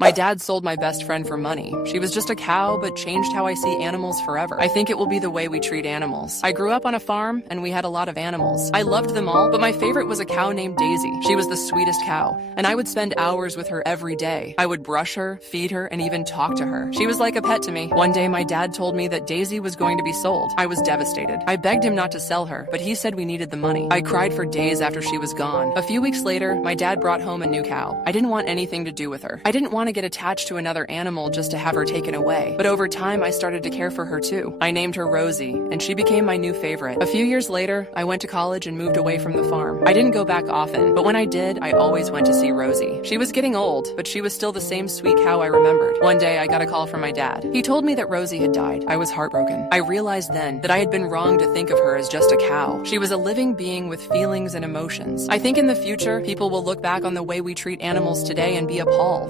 My dad sold my best friend for money. She was just a cow, but changed how I see animals forever. I think it will be the way we treat animals. I grew up on a farm, and we had a lot of animals. I loved them all, but my favorite was a cow named Daisy. She was the sweetest cow, and I would spend hours with her every day. I would brush her, feed her, and even talk to her. She was like a pet to me. One day, my dad told me that Daisy was going to be sold. I was devastated. I begged him not to sell her, but he said we needed the money. I cried for days after she was gone. A few weeks later, my dad brought home a new cow. I didn't want anything to do with her. I didn't want to get attached to another animal just to have her taken away. But over time, I started to care for her too. I named her Rosie, and she became my new favorite. A few years later, I went to college and moved away from the farm. I didn't go back often, but when I did, I always went to see Rosie. She was getting old, but she was still the same sweet cow I remembered. One day, I got a call from my dad. He told me that Rosie had died. I was heartbroken. I realized then that I had been wrong to think of her as just a cow. She was a living being with feelings and emotions. I think in the future, people will look back on the way we treat animals today and be appalled.